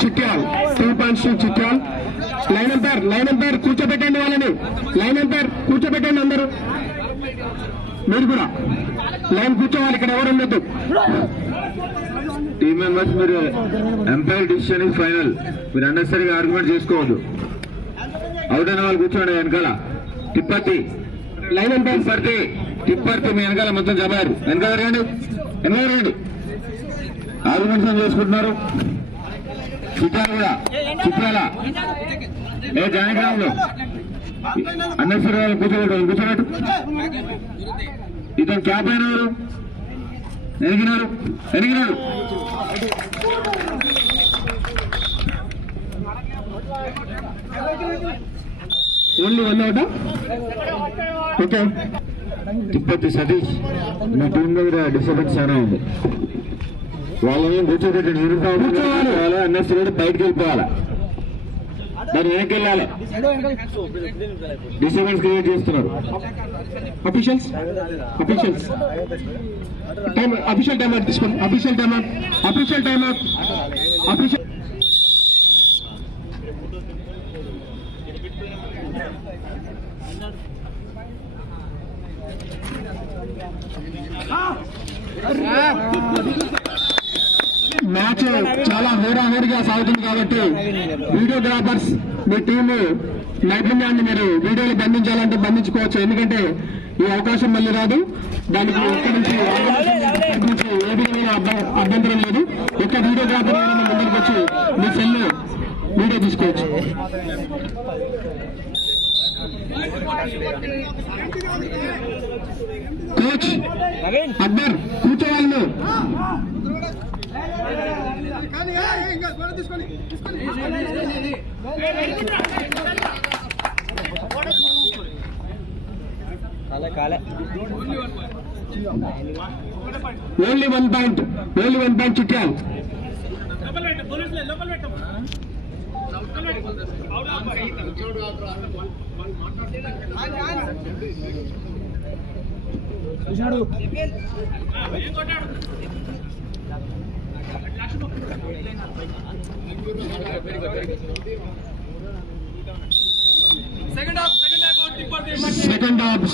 Chityal 2 points Chityal. Line umpire కూర్చోబెట్టండి వాళ్ళని. Line umpire కూర్చోబెట్టండి అందరూ. మీరు కూడా లైన్ కూర్చోవాలి, ఇక్కడ ఎవరు ఉండొద్దు. టీమ్ మెంబర్స్ మీరు ఎంపైర్ డిసిషన్ ఇస్ ఫైనల్. మీరు అన్నెసరిగా ఆర్గ్యుమెంట్ చేసుకోవద్దు. అవుట్ అయిన వాళ్ళు కూర్చోండి వెనకాల. తిప్పర్తి లైన్ అంపైర్ తిప్పర్తి మీ వెనకాల మొత్తం జబారు. వెనకాల రండి. ఆర్గ్యుమెంట్స్ చేసుకుంటున్నారు. చిట్యాల కూడా చిట్యాల జానగ్రామంలో అన్నెసరి వాళ్ళు కూర్చోబెట్టు. ఇతను క్యాప్ అయిన వారు ఎరిగినారు. Only 1 out. Okay. Tipparthi Satish మీ టీం దగ్గర డిస్టర్బెన్స్ చాలా ఉంది. వాళ్ళని కూర్చోబెట్టండి. యూనిఫామ్ అన్నెసరి బయటకు వెళ్ళిపోవాలి. దాన్ని వెనక్కి వెళ్ళాలి. డిస్టర్బెన్స్ క్రియేట్ చేస్తున్నారు. అఫీషియల్ టైం అవుట్ తీసుకోండి. Official time out. మ్యాచ్ చాలా హోరాహోరీగా సాగుతుంది కాబట్టి వీడియోగ్రాఫర్స్ మీ టీము నైపుణ్యాన్ని మీరు వీడియోలు బంధించాలంటే బంధించుకోవచ్చు. ఎందుకంటే ఈ అవకాశం మళ్ళీ రాదు. దానికి ఎక్కడి నుంచి ఏ విధమైన అభ్యంతరం లేదు. ఒక్క వీడియోగ్రాఫర్ ముందుకు వచ్చి మీ సెల్లో వీడియో తీసుకోవచ్చు. కోచ్ అక్బర్ కూర్చోవాలను. Only 1 point Chityal. Second half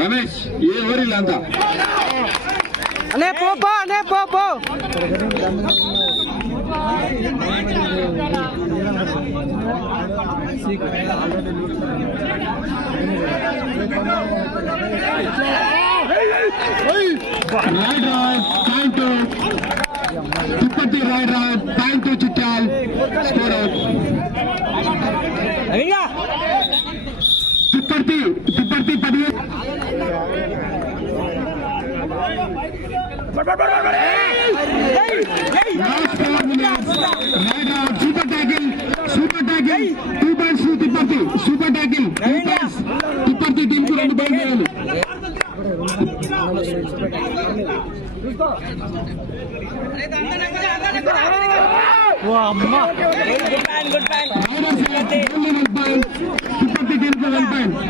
Ramesh ఏ ఊరిలో అంతా అనే పో Tipparthi raid point Chityal score out. Tipparthi 10. Super tackle 2 points Tipparthi. Super tackle 2 points Tipparthi team కు 2 పాయింట్లు వేయాలి.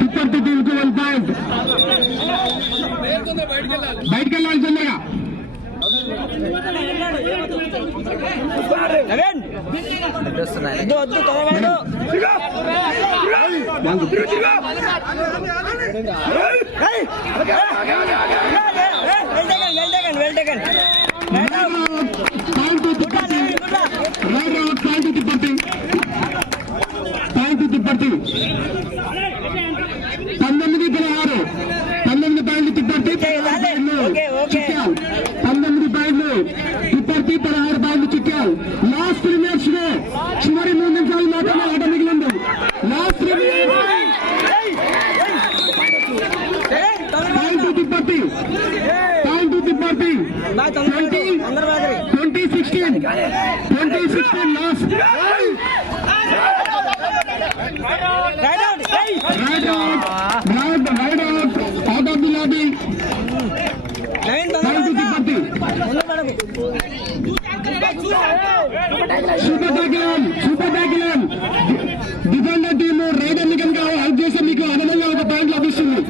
తిప్పర్తి టీం కు 1 పాయింట్. బయటకు వెళ్ళాలి తొందరగా. తిప్పర్తి 19-16 19 పాయింట్లు తిప్పర్తి 19 పాయింట్లు తిప్పర్తి 16 పాయింట్లు చిక్కాల్ లాస్ట్ 3 మ్యాచ్ లో చివరి 3 నిమిషాలు మాత్రమే ఆట మిగిలింది లాస్ట్ 3 పాయింట్లు Thipparthi 2016 last Right out, out of the lobby. Super Bagilan. Defender team, Raider Nikan, help చేసి మీకు అదనంగా ఒక పాయింట్ లభిస్తుంది.